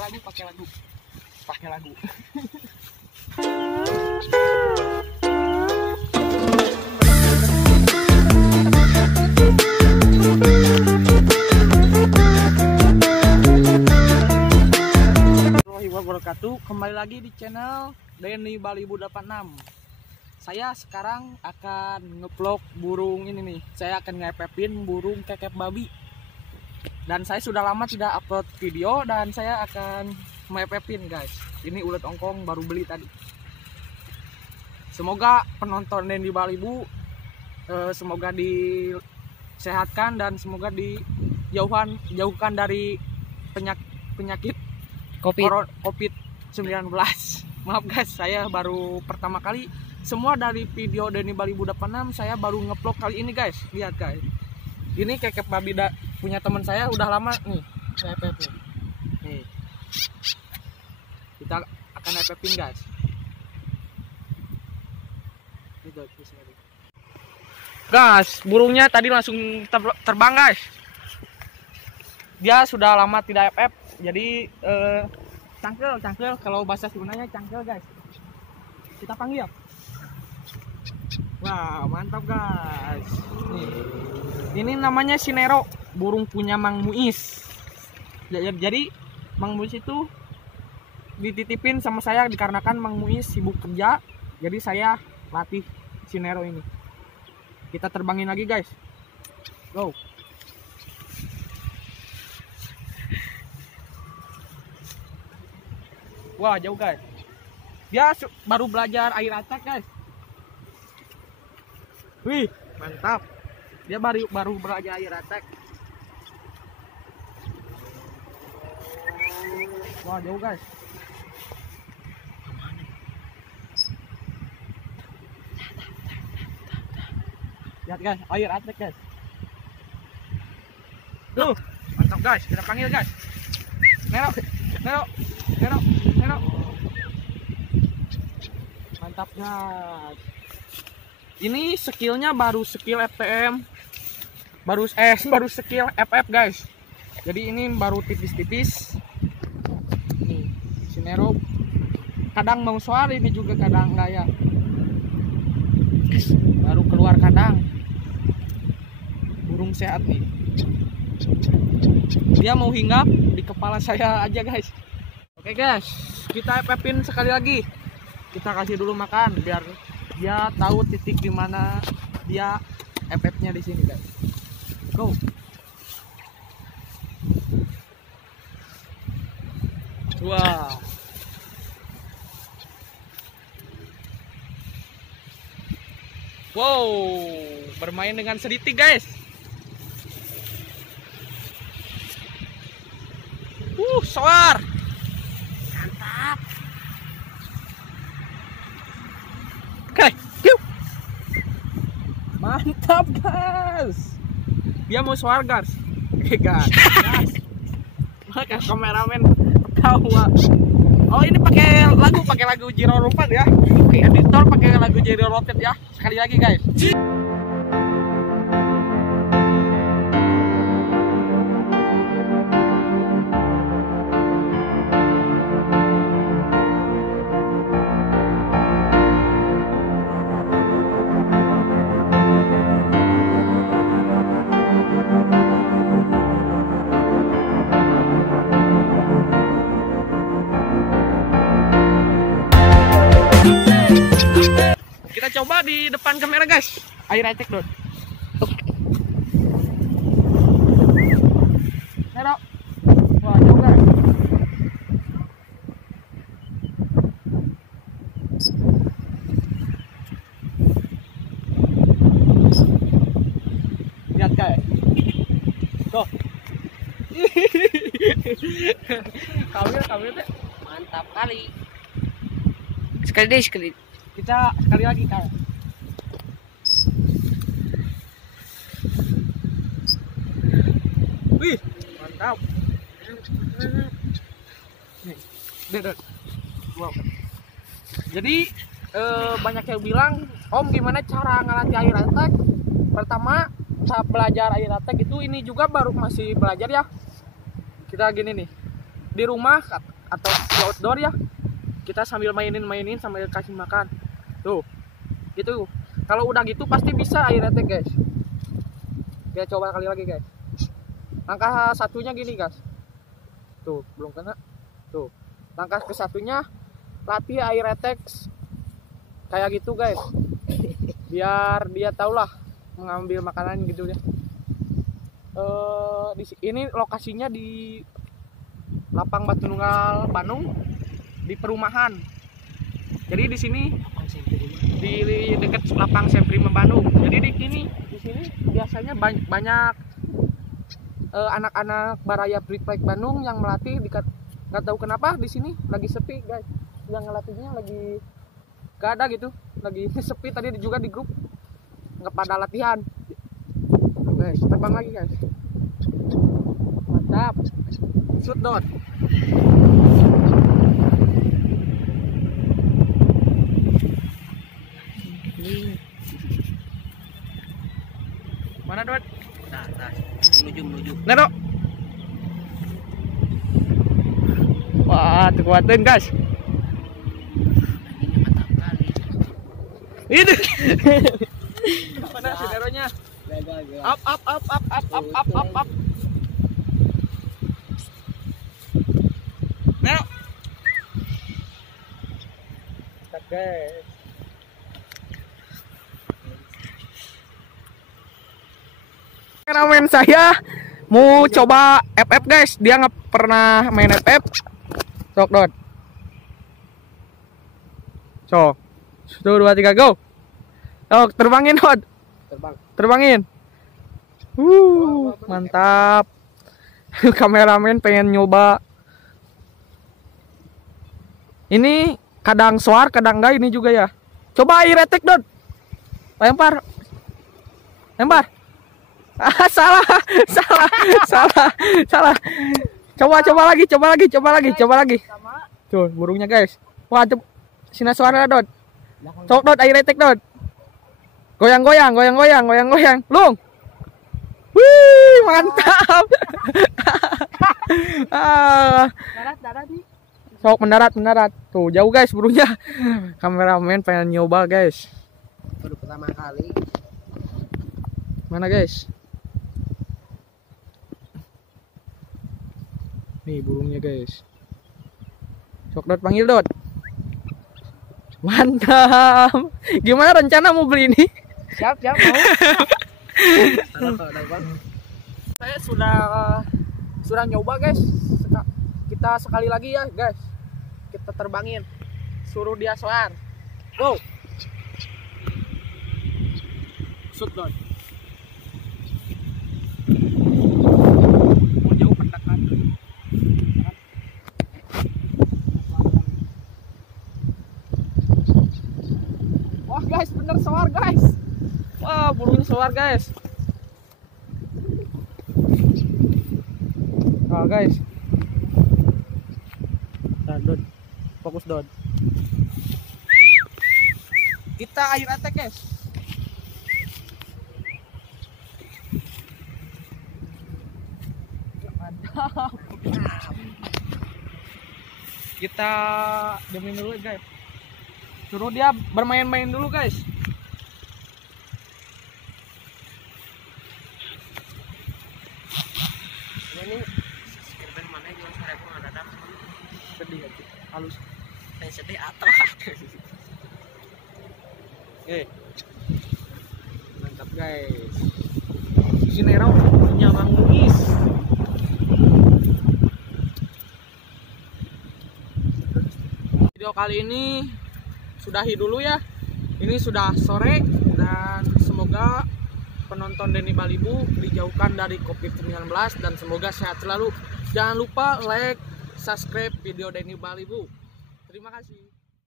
pakai lagu. Wabarakatuh, kembali lagi di channel Denny Bali 86. Saya sekarang akan ngevlog burung ini nih. Saya akan ngepepin burung kekep babi. Dan saya sudah lama tidak upload video dan saya akan ngepepin guys. Ini ulet ongkong baru beli tadi. Semoga penonton Denny Bali semoga disehatkan dan semoga dijauhkan dari penyakit COVID-19. Maaf guys, saya baru pertama kali. Semua dari video Denny Bali 86 saya baru ngevlog kali ini guys. Lihat guys. Ini kekep babi punya teman saya udah lama nih. Saya epepin. Nih. Kita akan epepin guys. Guys, burungnya tadi langsung terbang guys. Dia sudah lama tidak epep. Jadi cangkel kalau bahasa sebenarnya cangkel guys. Kita panggil. Wah, mantap guys. Ini namanya Sinero, burung punya Mang Muiz. Jadi Mang Muiz itu dititipin sama saya dikarenakan Mang Muiz sibuk kerja. Jadi saya latih Sinero ini. Kita terbangin lagi guys. Go. Wah, jauh guys. Dia baru belajar air attack guys. Wih, mantap. Dia baru belajar air attack. Wah, jauh guys. Lihat guys, air attack guys. Tuh, mantap guys. Kita panggil guys. Nero. Mantap guys. Ini skillnya baru skill FTM, baru skill FF guys. Jadi ini baru tipis-tipis. Nih, Sinero kadang mau soal, ini juga kadang enggak ya. Baru keluar kadang. Burung sehat nih. Dia mau hinggap di kepala saya aja guys. Oke guys, kita FF-in sekali lagi. Kita kasih dulu makan biar dia tahu titik di mana dia FF-nya di sini guys. Go. Wah. Wow, bermain dengan sedikit guys. Soar. Mantap. Oke, mantap guys. Dia mau soar guys. Oke guys. Maka kameramen ketawa. Oh, ini pakai lagu Jiro Rocket ya. Oke, editor pakai lagu Jiro Rocket ya. Sekali lagi guys. Kita coba di depan kamera guys. Air attack dong. Nero. Wah, jauh guys. Lihat guys. Tuh. Kamera mantap kali. Sekali. Kita sekali lagi kak. Wih, mantap. Wow. Jadi banyak yang bilang, Om gimana cara ngelatih air attack? Pertama, saat belajar air attack itu ini juga baru masih belajar ya. Kita gini nih. di rumah atau di outdoor ya, kita sambil mainin sambil kasih makan tuh gitu. Kalau udah gitu pasti bisa air retek guys. Oke, coba kali lagi guys. Langkah satunya gini guys, tuh belum kena tuh. Langkah ke satunya latih air retek kayak gitu guys, biar dia tahulah mengambil makanan gitu ya. Ini lokasinya di Lapang Batu Nunggal Bandung, di perumahan. Jadi di sini di dekat Lapang Semprima Bandung. Jadi di sini biasanya banyak anak-anak Baraya Pripek Bandung yang melatih. Nggak tahu kenapa di sini lagi sepi guys, yang ngelatihnya lagi gak ada gitu, lagi sepi. Tadi juga di grup nggak pada latihan guys. Terbang lagi guys, mantap. Shoot dot. Mana dot? Nah, menuju. Nero. Wah, kuatin guys. Ini mantap kali. Ini. Mana si Neronya? Gagal. Up. Nero. Guys. Kameramen saya mau coba FF guys, dia nggak pernah main FF. Sok dot. Sok. 1, 2, 3 go. Oh, terbangin dot. Terbangin. Mantap. Kameramen pengen nyoba. Ini kadang soar, kadang enggak ini juga ya. Coba air retek dot. Lempar. Salah. Coba lagi. Tuh, burungnya guys. Wah, sina suara dot. Sok dot air retek dot. Goyang. Lung. Wih, mantap. Darat nih. Sok mendarat. Tuh, jauh guys burungnya. Kameramen pengen nyoba guys. Baru pertama kali. Mana guys? Nih burungnya guys. Sok dot, panggil dot. Mantap. Gimana rencana mau beli ini? Siap mau. Saya sudah nyoba guys. Kita sekali lagi ya guys. Kita terbangin. Suruh dia soar. Go. Shoot dot. Mau jauh pendekan. Wah guys, bener soar guys. Wah, burungnya soar guys. Oh guys. Dot. Fokus dot. Kita air attack guys. Mantap. Kita diamin dulu guys. Suruh dia bermain-main dulu guys. Ini subscriber mana yang saya pun ada dapat. Sedih aja. Halus. Yang sedih atau Oke. Mantap guys. Si Nero punya Mang Muis. Video kali ini sudahi dulu ya. Ini sudah sore dan semoga penonton Denny Balibu dijauhkan dari COVID-19 dan semoga sehat selalu. Jangan lupa like, subscribe video Denny Balibu. Terima kasih.